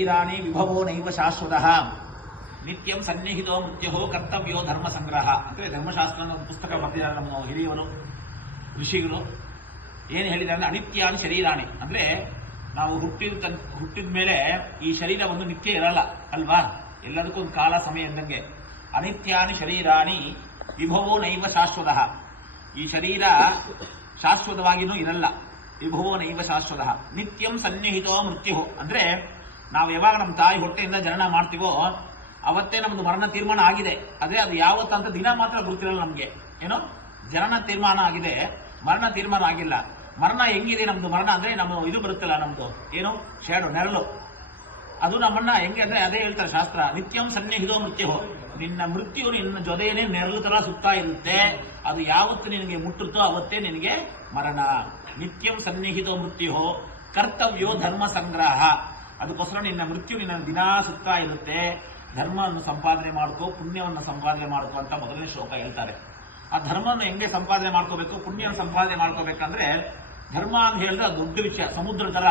ಶರೀರಾಣಿ ವಿಭವೋ ನೈವ ಶಾಶ್ವತಃ ನಿತ್ಯಂ ಸನ್ನಿಹಿತೋ ಮೃತ್ಯೋ ಕರ್ತವ್ಯೋ ಧರ್ಮ ಸಂಗ್ರಹ ಅಂದ್ರೆ ಧರ್ಮಶಾಸ್ತ್ರ ಒಂದು ಪುಸ್ತಕ ಬರೆದಿದ್ದಾರೆ ನಮ್ಮ ಹಿರಿಯವರು ಋಷಿಗಳು. ಏನು ಹೇಳಿದ್ದಾರೆ, ಅನಿತ್ಯಾನಿ ಶರೀರಾಣಿ ಅಂದ್ರೆ ನಾವು ಹುಟ್ಟಿದ ಮೇಲೆ ಈ ಶರೀರ ಒಂದು ನಿತ್ಯ ಇರಲ್ಲ ಅಲ್ವಾ, ಎಲ್ಲದಕ್ಕೂ ಒಂದು ಕಾಲ ಸಮಯ ಎಂದಂಗೆ. ಅನಿತ್ಯಾನಿ ಶರೀರಾಣಿ ವಿಭವೋ ನೈವ ಶಾಶ್ವತಃ, ಈ ಶರೀರ ಶಾಶ್ವತವಾಗಿನೂ ಇರಲ್ಲ. ವಿಭವೋ ನೈವ ಶಾಶ್ವತಃ ನಿತ್ಯಂ ಸನ್ನಿಹಿತೋ ಮೃತ್ಯು ಅಂದ್ರೆ ನಾವು ಯಾವಾಗ ನಮ್ಮ ತಾಯಿ ಹೊಟ್ಟೆಯಿಂದ ಜನನ ಮಾಡ್ತೀವೋ ಅವತ್ತೇ ನಮ್ದು ಮರಣ ತೀರ್ಮಾನ ಆಗಿದೆ. ಅದೇ ಅದು ಯಾವತ್ತಂತ ದಿನ ಮಾತ್ರ ಗೊತ್ತಿರಲ್ಲ ನಮ್ಗೆ. ಏನೋ ಜನನ ತೀರ್ಮಾನ ಆಗಿದೆ, ಮರಣ ತೀರ್ಮಾನ ಆಗಿಲ್ಲ. ಮರಣ ಹೆಂಗಿದೆ ನಮ್ದು ಮರಣ ಅಂದ್ರೆ ನಮ್ಮ ಇದು ಬರುತ್ತಲ್ಲ ನಮ್ದು ಏನು ಶ್ಯಾಡೋ ನೆರಳು, ಅದು ನಮ್ಮನ್ನ ಹೆಂಗೆ ಅಂದ್ರೆ ಅದೇ ಹೇಳ್ತಾರೆ ಶಾಸ್ತ್ರ, ನಿತ್ಯಂ ಸನ್ನಿಹಿತೋ ಮೃತ್ಯು, ನಿನ್ನ ಮೃತ್ಯು ನಿನ್ನ ಜೊತೆಯೇ ನೆರಳು ತರ ಸುತ್ತಾ ಇರುತ್ತೆ. ಅದು ಯಾವತ್ತು ನಿನಗೆ ಮುಟ್ಟುತ್ತೋ ಅವತ್ತೇ ನಿನಗೆ ಮರಣ. ನಿತ್ಯಂ ಸನ್ನಿಹಿತೋ ಮೃತ್ಯು ಕರ್ತವ್ಯೋ ಧರ್ಮ ಸಂಗ್ರಹ, ಅದಕ್ಕೋಸ್ಕರ ನಿನ್ನ ಮೃತ್ಯು ನಿನ್ನ ದಿನಾ ಸುತ್ತಾ ಇರುತ್ತೆ. ಧರ್ಮವನ್ನು ಸಂಪಾದನೆ ಮಾಡ್ಕೋ, ಪುಣ್ಯವನ್ನು ಸಂಪಾದನೆ ಮಾಡ್ಕೋ ಅಂತ ಮೊದಲನೇ ಶ್ಲೋಕ ಹೇಳ್ತಾರೆ. ಆ ಧರ್ಮವನ್ನು ಹೆಂಗೆ ಸಂಪಾದನೆ ಮಾಡ್ಕೋಬೇಕು, ಪುಣ್ಯವನ್ನು ಸಂಪಾದನೆ ಮಾಡ್ಕೋಬೇಕಂದ್ರೆ ಧರ್ಮ ಅಂತ ಹೇಳಿದ್ರೆ ಅದು ದೊಡ್ಡ ವಿಷಯ, ಸಮುದ್ರ ತರ.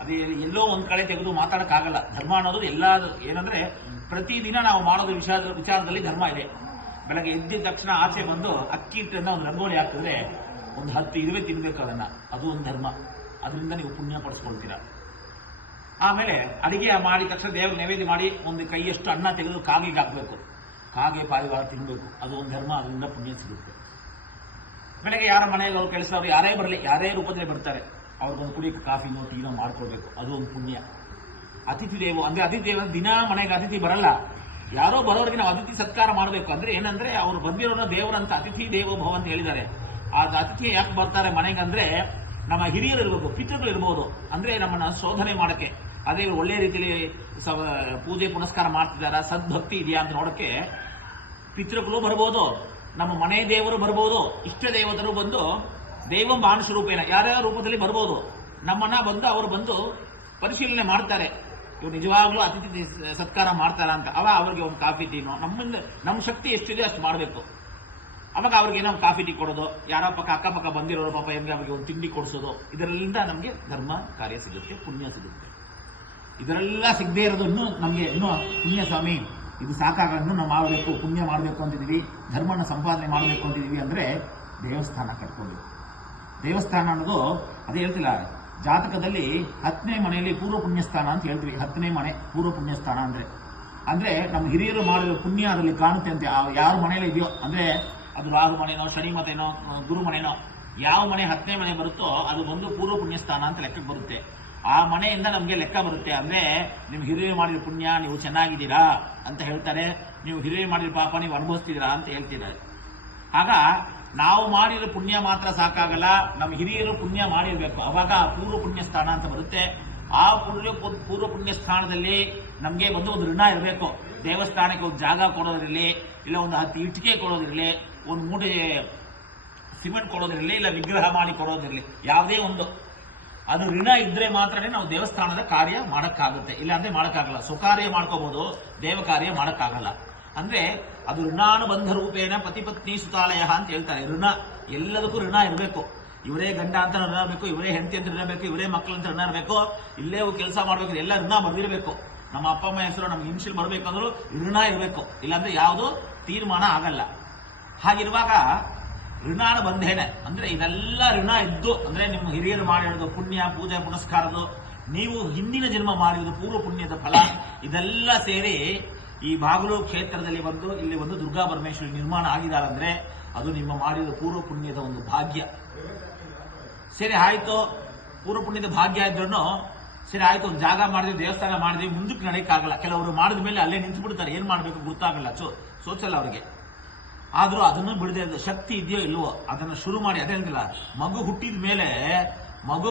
ಅದು ಎಲ್ಲೋ ಒಂದ್ ಕಡೆ ತೆಗೆದು ಮಾತಾಡಕ್ಕಾಗಲ್ಲ. ಧರ್ಮ ಅನ್ನೋದು ಎಲ್ಲ ಏನಂದ್ರೆ ಪ್ರತಿದಿನ ನಾವು ಮಾಡೋದು ವಿಚಾರದಲ್ಲಿ ಧರ್ಮ ಇದೆ. ಬೆಳಗ್ಗೆ ಎದ್ದಿದ ತಕ್ಷಣ ಆಚೆ ಬಂದು ಅಕ್ಕಿ ಹಿಟ್ಟನ್ನ ಒಂದು ರಂಗೋಲಿ ಹಾಕಿದ್ರೆ ಒಂದು 10 ಇರುವೆ ತಿನ್ಬೇಕು ಅದನ್ನ, ಅದು ಒಂದು ಧರ್ಮ. ಅದರಿಂದ ನೀವು ಪುಣ್ಯ ಪಡಿಸ್ಕೊಳ್ತೀರಾ. ಆಮೇಲೆ ಅಡಿಗೆ ಮಾಡಿದ ತಕ್ಷಣ ದೇವರಿಗೆ ನೈವೇದ್ಯ ಮಾಡಿ ಒಂದು ಕೈಯಷ್ಟು ಅನ್ನ ತೆಗೆದು ಕಾಗಿಗೆ ಹಾಕ್ಬೇಕು, ಕಾಗೆ ಪಾರಿವಾಳ ತಿನ್ಬೇಕು, ಅದು ಒಂದು ಧರ್ಮ. ಅದರಿಂದ ಪುಣ್ಯ ಸಿಗುತ್ತೆ. ಬೆಳಗ್ಗೆ ಯಾರ ಮನೆಗೆ ಅವ್ರು ಕೆಲಸ ಅವ್ರು ಯಾರೇ ಬರಲಿ, ಯಾರೇ ರೂಪದಲ್ಲಿ ಬರ್ತಾರೆ, ಅವ್ರಿಗೊಂದು ಕುಡಿಯಕ್ಕೆ ಕಾಫಿನೋ ಟೀನೋ ಮಾಡ್ಕೊಳ್ಬೇಕು, ಅದು ಒಂದು ಪುಣ್ಯ. ಅತಿಥಿ ದೇವ ಅಂದ್ರೆ ಅತಿಥಿ ದೇವ ದಿನ ಮನೆಗೆ ಅತಿಥಿ ಬರಲ್ಲ, ಯಾರೋ ಬರೋರಿಗೆ ನಾವು ಅತಿಥಿ ಸತ್ಕಾರ ಮಾಡಬೇಕು. ಅಂದ್ರೆ ಏನಂದ್ರೆ ಅವ್ರು ಬಂದಿರೋನ ದೇವರಂತ ಅತಿಥಿ ದೇವೋ ಭವ ಅಂತ ಹೇಳಿದ್ದಾರೆ. ಆ ಅತಿಥಿ ಯಾಕೆ ಬರ್ತಾರೆ ಮನೆಗೆ ಅಂದ್ರೆ ನಮ್ಮ ಹಿರಿಯರು ಇರ್ಬೇಕು, ಪಿತೃಗಳು ಇರ್ಬೋದು, ಅಂದ್ರೆ ನಮ್ಮನ್ನ ಶೋಧನೆ ಮಾಡಕ್ಕೆ. ಅದೇ ಒಳ್ಳೆ ರೀತಿಯಲ್ಲಿ ಪೂಜೆ ಪುನಸ್ಕಾರ ಮಾಡ್ತಿದಾರ, ಸದ್ಭಕ್ತಿ ಇದೆಯಾ ಅಂತ ನೋಡಕ್ಕೆ ಪಿತೃಗಳು ಬರ್ಬೋದು, ನಮ್ಮ ಮನೆ ದೇವರು ಬರ್ಬೋದು, ಇಷ್ಟ ದೇವತರು ಬಂದು ದೈವ ಮಾನುಷ ರೂಪೇಣ ಯಾರ್ಯಾವ ರೂಪದಲ್ಲಿ ಬರ್ಬೋದು. ನಮ್ಮನ್ನ ಬಂದು ಅವರು ಬಂದು ಪರಿಶೀಲನೆ ಮಾಡ್ತಾರೆ, ಇವ್ರು ನಿಜವಾಗ್ಲೂ ಅತಿಥಿ ಸತ್ಕಾರ ಮಾಡ್ತಾರ ಅಂತ. ಅವ್ರಿಗೆ ಒಂದು ಕಾಫಿ ಟೀನೋ ನಮ್ಮ ಶಕ್ತಿ ಎಷ್ಟಿದೆ ಅಷ್ಟು ಮಾಡಬೇಕು. ಅವಾಗ ಅವ್ರಿಗೆ ಏನೋ ಕಾಫಿ ಟೀ ಕೊಡೋದು, ಯಾರೋ ಅಕ್ಕಪಕ್ಕ ಬಂದಿರೋರು ಪಾಪ ಹೆಂಗೆ ಅವ್ರಿಗೆ ಒಂದು ತಿಂಡಿ ಕೊಡಿಸೋದು, ಇದರಿಂದ ನಮಗೆ ಧರ್ಮ ಕಾರ್ಯ ಸಿಗುತ್ತೆ, ಪುಣ್ಯ ಸಿಗುತ್ತೆ. ಇದರೆಲ್ಲ ಸಿಗದೆ ಇರೋದು ನಮಗೆ ಇನ್ನೂ ಪುಣ್ಯ ಸ್ವಾಮಿ ಇದು ಸಾಕಾಗ ಇನ್ನೂ ನಾವು ಮಾಡಬೇಕು, ಪುಣ್ಯ ಮಾಡಬೇಕು ಅಂತಿದೀವಿ, ಧರ್ಮನ ಸಂಪಾದನೆ ಮಾಡಬೇಕು ಅಂತಿದೀವಿ ಅಂದ್ರೆ ದೇವಸ್ಥಾನ ಕಟ್ಕೋಬೇಕು. ದೇವಸ್ಥಾನ ಅನ್ನೋದು ಅದೇ ಹೇಳ್ತಿಲ್ಲ, ಜಾತಕದಲ್ಲಿ 10ನೇ ಮನೆಯಲ್ಲಿ ಪೂರ್ವ ಪುಣ್ಯಸ್ಥಾನ ಅಂತ ಹೇಳ್ತೀವಿ. 10ನೇ ಮನೆ ಪೂರ್ವ ಪುಣ್ಯಸ್ಥಾನ ಅಂದ್ರೆ ನಮ್ಮ ಹಿರಿಯರು ಮಾಡಿರೋ ಪುಣ್ಯ ಅದರಲ್ಲಿ ಕಾಣುತ್ತೆ ಅಂತೆ. ಯಾರ ಮನೆಯಲ್ಲಿ ಇದೆಯೋ ಅಂದ್ರೆ ಅದು ರಾಹು ಮನೆನೋ ಶನಿ ಮತೆನೋ ಗುರು ಮನೆನೋ ಯಾವ ಮನೆ 10ನೇ ಮನೆ ಬರುತ್ತೋ ಅದು ಬಂದು ಪೂರ್ವ ಪುಣ್ಯಸ್ಥಾನ ಅಂತ ಲೆಕ್ಕಕ್ಕೆ ಬರುತ್ತೆ. ಆ ಮನೆಯಿಂದ ನಮಗೆ ಲೆಕ್ಕ ಬರುತ್ತೆ. ಅಂದ್ರೆ ನಿಮ್ ಹಿರಿಯರು ಮಾಡಿರೋ ಪುಣ್ಯ ನೀವು ಚೆನ್ನಾಗಿದ್ದೀರಾ ಅಂತ ಹೇಳ್ತಾರೆ, ನೀವು ಹಿರಿಯರು ಮಾಡಿರೋ ಪಾಪ ನೀವು ಅನುಭವಿಸ್ತಿದ್ದೀರಾ ಅಂತ ಹೇಳ್ತಿದ್ದಾರೆ. ಆಗ ನಾವು ಮಾಡಿರೋ ಪುಣ್ಯ ಮಾತ್ರ ಸಾಕಾಗಲ್ಲ, ನಮ್ಮ ಹಿರಿಯರು ಪುಣ್ಯ ಮಾಡಿರ್ಬೇಕು, ಅವಾಗ ಪೂರ್ವ ಪುಣ್ಯ ಸ್ಥಾನ ಅಂತ ಬರುತ್ತೆ. ಆ ಪೂರ್ವ ಪುಣ್ಯ ಸ್ಥಾನದಲ್ಲಿ ನಮ್ಗೆ ಒಂದು ಋಣ ಇರಬೇಕು. ದೇವಸ್ಥಾನಕ್ಕೆ ಒಂದು ಜಾಗ ಕೊಡೋದಿರಲಿ, ಇಲ್ಲ ಒಂದು 10 ಇಟ್ಟಿಗೆ ಕೊಡೋದಿರಲಿ, ಒಂದು ಮೂಟೆ ಸಿಮೆಂಟ್ ಕೊಡೋದಿರಲಿ, ಇಲ್ಲ ವಿಗ್ರಹ ಮಾಡಿ ಕೊಡೋದಿರಲಿ, ಯಾವುದೇ ಒಂದು ಅದು ಋಣ ಇದ್ರೆ ಮಾತ್ರನೇ ನಾವು ದೇವಸ್ಥಾನದ ಕಾರ್ಯ ಮಾಡಕ್ಕಾಗುತ್ತೆ, ಇಲ್ಲಾಂದ್ರೆ ಮಾಡಕ್ಕಾಗಲ್ಲ. ಸ್ವಕಾರ್ಯ ಮಾಡ್ಕೋಬಹುದು, ದೇವ ಕಾರ್ಯ ಮಾಡಕ್ಕಾಗಲ್ಲ. ಅಂದ್ರೆ ಅದು ಋಣಾನುಬಂಧ ರೂಪೇಣ ಪತಿ ಪತ್ನಿ ಸುತಾಲಯ ಅಂತ ಹೇಳ್ತಾರೆ. ಋಣ ಎಲ್ಲದಕ್ಕೂ ಋಣ ಇರಬೇಕು. ಇವರೇ ಗಂಡ ಅಂತ ಋಣ ಇರಬೇಕು, ಇವರೇ ಹೆಂಡತಿ ಅಂತ ಋಣ ಇರಬೇಕು, ಇವರೇ ಮಕ್ಕಳು ಅಂತ ಋಣ ಇರಬೇಕು, ಇಲ್ಲೇ ಕೆಲಸ ಮಾಡ್ಬೇಕು, ಎಲ್ಲ ಋಣ ಬರ್ದಿರಬೇಕು. ನಮ್ಮ ಅಪ್ಪ ಅಮ್ಮ ಹೆಸರು ನಮ್ಮ ಇನ್ಶಿಯಲ್ ಬರ್ಬೇಕಂದ್ರೂ ಋಣ ಇರಬೇಕು, ಇಲ್ಲಾಂದ್ರೆ ಯಾವುದು ತೀರ್ಮಾನ ಆಗಲ್ಲ. ಹಾಗಿರುವಾಗ ಋಣಾನುಬಂಧೇನೆ ಅಂದ್ರೆ ಇದೆಲ್ಲ ಋಣ ಇದ್ದು ಅಂದ್ರೆ ನಿಮ್ಮ ಹಿರಿಯರು ಮಾಡಿರೋದು ಪುಣ್ಯ ಪೂಜೆ ಪುನಸ್ಕಾರದು, ನೀವು ಹಿಂದಿನ ಜನ್ಮ ಮಾಡಿರೋದು ಪೂರ್ವ ಪುಣ್ಯದ ಫಲ, ಇದೆಲ್ಲ ಸೇರಿ ಈ ಬಾಗಲೂರು ಕ್ಷೇತ್ರದಲ್ಲಿ ಬಂದು ಇಲ್ಲಿ ಒಂದು ದುರ್ಗಾ ಪರಮೇಶ್ವರಿ ನಿರ್ಮಾಣ ಆಗಿದಾರಂದ್ರೆ ಅದು ನಿಮ್ಮ ಮಾಡಿದ ಪೂರ್ವ ಪುಣ್ಯದ ಒಂದು ಭಾಗ್ಯ. ಸರಿ ಆಯ್ತು, ಪೂರ್ವ ಪುಣ್ಯದ ಭಾಗ್ಯ ಇದ್ರೂ ಸರಿ ಆಯ್ತು, ಒಂದು ಜಾಗ ಮಾಡಿದ್ವಿ, ದೇವಸ್ಥಾನ ಮಾಡಿದ್ವಿ, ಮುಂದಕ್ಕೆ ನಡೆಯಕ್ಕಾಗಲ್ಲ. ಕೆಲವರು ಮಾಡಿದ ಮೇಲೆ ಅಲ್ಲೇ ನಿಂತು ಬಿಡ್ತಾರೆ, ಏನ್ ಮಾಡ್ಬೇಕು ಗೊತ್ತಾಗಲ್ಲ, ಸೋಚಲ್ಲ ಅವರಿಗೆ. ಆದ್ರೂ ಅದನ್ನು ಬಿಡದೆ ಶಕ್ತಿ ಇದೆಯೋ ಇಲ್ವೋ ಅದನ್ನ ಶುರು ಮಾಡಿ. ಅದೇ ಅಂತಿಲ್ಲ, ಮಗು ಹುಟ್ಟಿದ ಮೇಲೆ ಮಗು